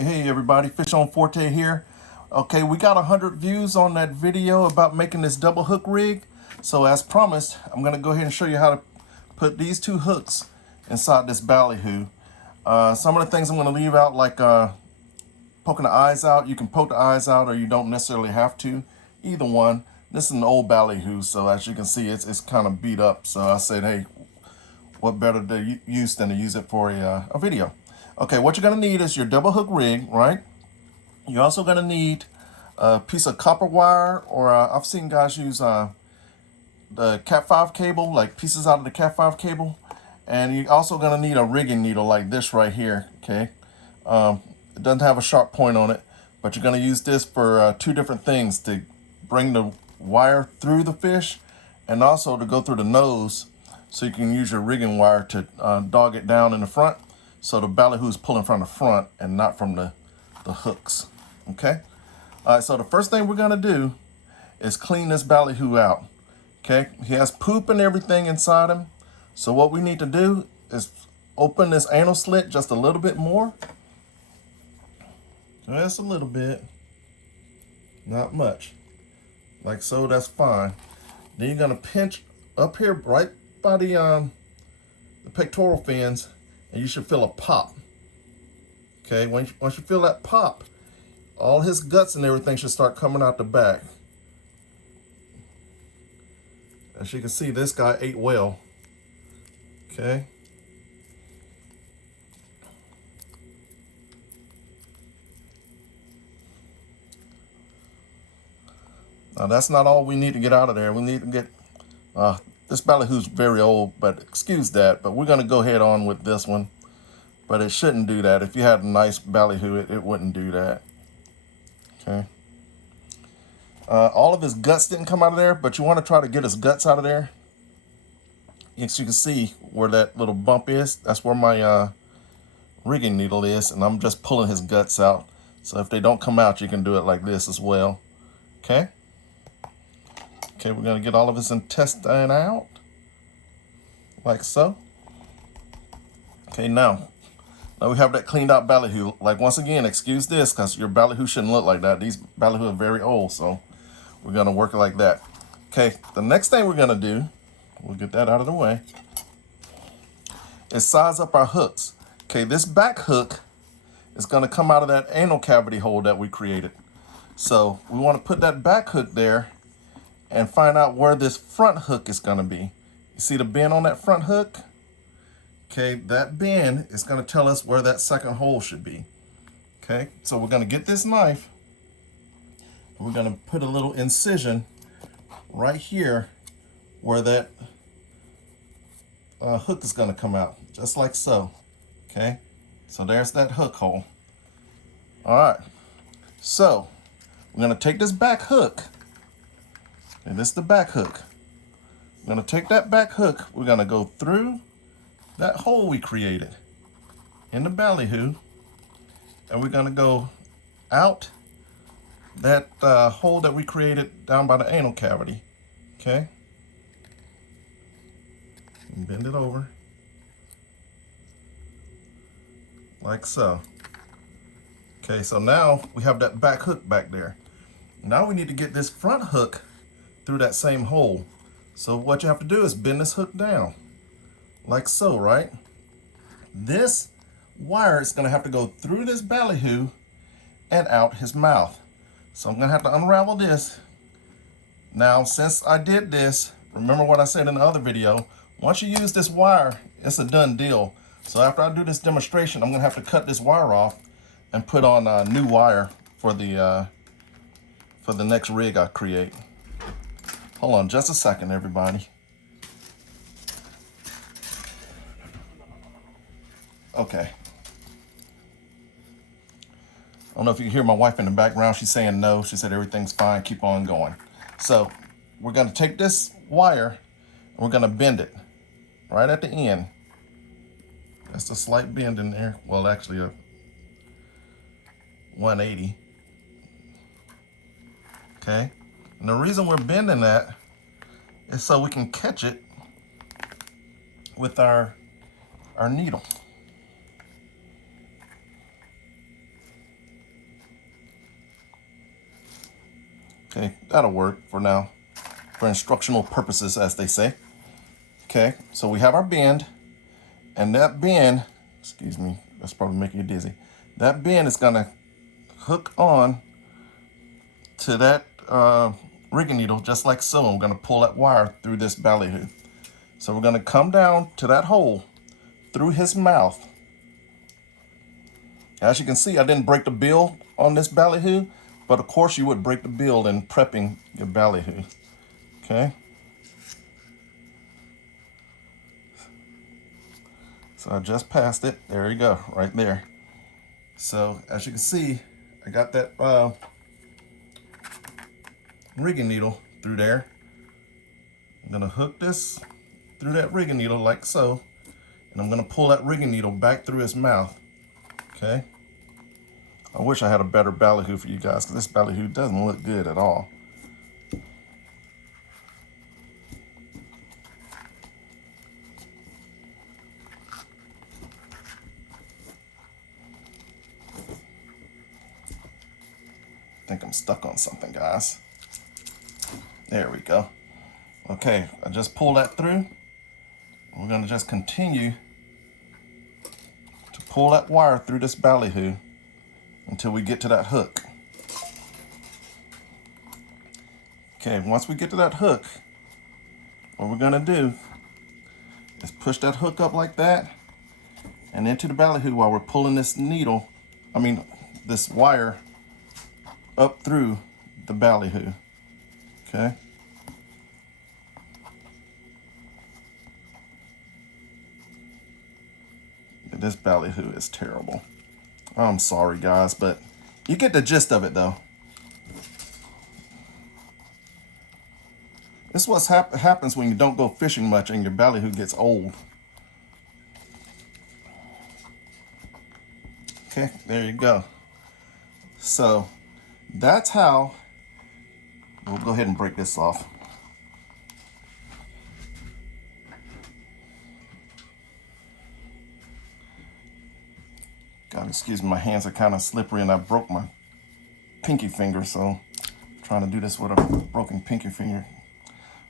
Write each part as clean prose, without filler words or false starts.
Hey everybody, Fish on Forte here. Okay, we got 100 views on that video about making this double hook rig. So as promised, I'm gonna go ahead and show you how to put these two hooks inside this ballyhoo. Some of the things I'm gonna leave out, like poking the eyes out. You can poke the eyes out or you don't necessarily have to. Either one. This is an old ballyhoo, so as you can see, it's kind of beat up. So I said, hey, what better to use than to use it for a video. Okay, what you're gonna need is your double hook rig, right? You're also gonna need a piece of copper wire, or I've seen guys use the Cat 5 cable, like pieces out of the Cat 5 cable. And you're also gonna need a rigging needle like this right here, okay? It doesn't have a sharp point on it, but you're gonna use this for two different things: to bring the wire through the fish and also to go through the nose, so you can use your rigging wire to dog it down in the front, so the ballyhoo is pulling from the front and not from the hooks, okay? All right, so the first thing we're gonna do is clean this ballyhoo out, okay? He has poop and everything inside him, so what we need to do is open this anal slit just a little bit more. Just a little bit, not much, like so. That's fine. Then you're gonna pinch up here right by the pectoral fins, and you should feel a pop. Okay, once you feel that pop, all his guts and everything should start coming out the back. As you can see, this guy ate well. Okay. Now that's not all we need to get out of there. We need to get, this ballyhoo's very old, but excuse that, but we're gonna go head on with this one. But it shouldn't do that. If you had a nice ballyhoo, it wouldn't do that. Okay. All of his guts didn't come out of there, but you want to try to get his guts out of there. As you can see where that little bump is, that's where my rigging needle is, and I'm just pulling his guts out. So if they don't come out, you can do it like this as well. Okay. Okay, we're gonna get all of his intestine out, like so. Okay, now we have that cleaned out ballyhoo. Like, once again, excuse this, because your ballyhoo shouldn't look like that. These ballyhoo are very old, so we're gonna work it like that. Okay, the next thing we're gonna do, we'll get that out of the way, is size up our hooks. Okay, this back hook is gonna come out of that anal cavity hole that we created. So we wanna put that back hook there and find out where this front hook is gonna be. You see the bend on that front hook? Okay, that bend is gonna tell us where that second hole should be. Okay, so we're gonna get this knife, and we're gonna put a little incision right here where that hook is gonna come out, just like so. Okay, so there's that hook hole. All right, so we're gonna take this back hook, and this is the back hook. We're gonna take that back hook, we're gonna go through that hole we created in the ballyhoo, and we're gonna go out that hole that we created down by the anal cavity. Okay, and bend it over like so. Okay, so now we have that back hook back there. Now we need to get this front hook through that same hole. So what you have to do is bend this hook down like so, right? This wire is gonna have to go through this ballyhoo and out his mouth. So I'm gonna have to unravel this. Now, since I did this, remember what I said in the other video, once you use this wire, it's a done deal. So after I do this demonstration, I'm gonna have to cut this wire off and put on a new wire for the next rig I create. Hold on just a second, everybody. Okay. I don't know if you can hear my wife in the background. She's saying no. She said everything's fine, keep on going. So we're gonna take this wire and we're gonna bend it right at the end. That's a slight bend in there. Well, actually a 180. Okay. And the reason we're bending that is so we can catch it with our needle. Okay, that'll work for now, for instructional purposes, as they say. Okay, so we have our bend, and that bend, excuse me, that's probably making you dizzy. That bend is gonna hook on to that rigging needle just like so. I'm gonna pull that wire through this ballyhoo. So we're gonna come down to that hole through his mouth. As you can see, I didn't break the bill on this ballyhoo, but of course you would break the bill in prepping your ballyhoo. Okay. So I just passed it. There you go, right there. So as you can see, I got that rigging needle through there. I'm gonna hook this through that rigging needle like so, and I'm gonna pull that rigging needle back through his mouth. Okay. I wish I had a better ballyhoo for you guys, because this ballyhoo doesn't look good at all. I think I'm stuck on something, guys. There we go. Okay, I just pulled that through. We're gonna just continue to pull that wire through this ballyhoo until we get to that hook. Okay, once we get to that hook, what we're gonna do is push that hook up like that and into the ballyhoo while we're pulling this needle, this wire up through the ballyhoo. Okay. This ballyhoo is terrible. I'm sorry, guys, but you get the gist of it, though. This is what happens when you don't go fishing much and your ballyhoo gets old. Okay, there you go. So that's how we'll go ahead and break this off. God, excuse me, my hands are kind of slippery and I broke my pinky finger, so I'm trying to do this with a broken pinky finger.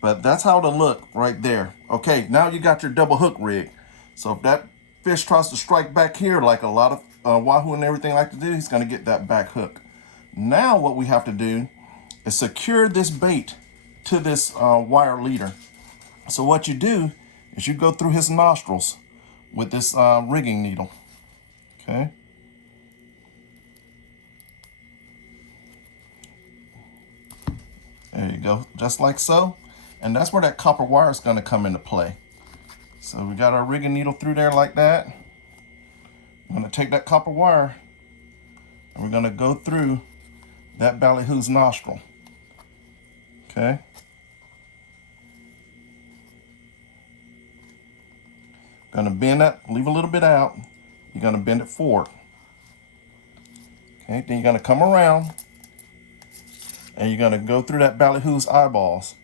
But that's how it'll look right there. Okay, now you got your double hook rig. So if that fish tries to strike back here, like a lot of wahoo and everything like to do, he's gonna get that back hook. Now what we have to do is secure this bait to this wire leader. So what you do is you go through his nostrils with this rigging needle. Okay. There you go, just like so. And that's where that copper wire is going to come into play. So we got our rigging needle through there like that. I'm going to take that copper wire and we're going to go through that ballyhoo's nostril. Okay. Going to bend that, leave a little bit out. You're going to bend it forward. Okay, then you're going to come around and you're going to go through that ballyhoo's eyeballs.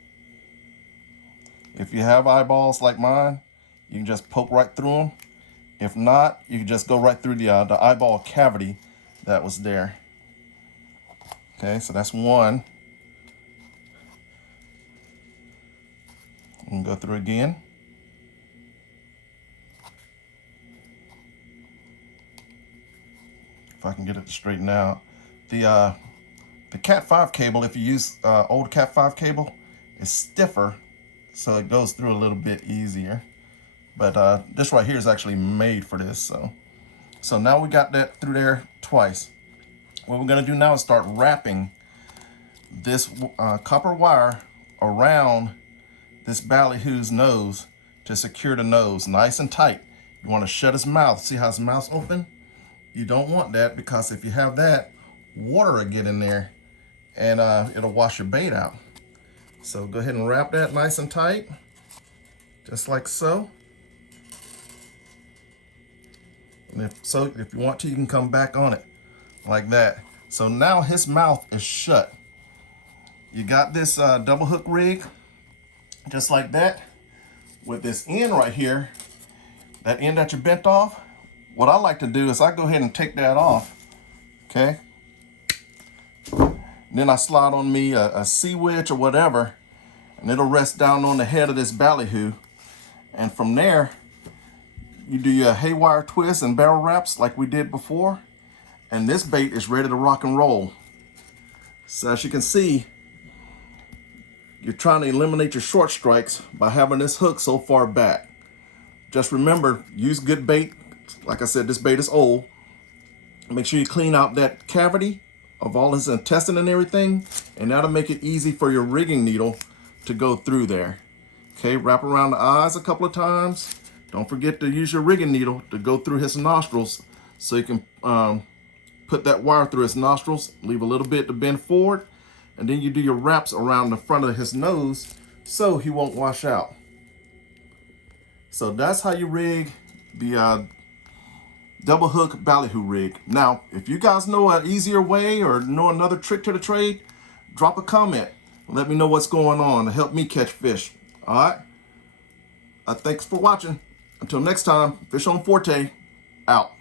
If you have eyeballs like mine, you can just poke right through them. If not, you can just go right through the eyeball cavity that was there. Okay, so that's one. And go through again. If I can get it to straighten out. The Cat 5 cable, if you use old Cat 5 cable, is stiffer, so it goes through a little bit easier. But this right here is actually made for this. So now we got that through there twice. What we're gonna do now is start wrapping this copper wire around this ballyhoo's nose to secure the nose nice and tight. You wanna shut his mouth. See how his mouth's open? You don't want that, because if you have that, water will get in there and it'll wash your bait out. So go ahead and wrap that nice and tight, just like so. And if you want to, you can come back on it like that. So now his mouth is shut. You got this double hook rig, just like that, with this end right here, that end that you bent off. What I like to do is I go ahead and take that off, okay? And then I slide on me a C-wedge or whatever, and it'll rest down on the head of this ballyhoo. And from there, you do your haywire twists and barrel wraps like we did before. And this bait is ready to rock and roll. So as you can see, you're trying to eliminate your short strikes by having this hook so far back. Just remember, use good bait. Like I said, this bait is old. Make sure you clean out that cavity of all his intestine and everything, and that'll make it easy for your rigging needle to go through there. Okay, wrap around the eyes a couple of times. Don't forget to use your rigging needle to go through his nostrils so you can put that wire through his nostrils, leave a little bit to bend forward, and then you do your wraps around the front of his nose so he won't wash out. So that's how you rig the double hook ballyhoo rig. Now, if you guys know an easier way or know another trick to the trade, drop a comment. Let me know what's going on to help me catch fish. All right? Thanks for watching. Until next time, Fish on Forte, out.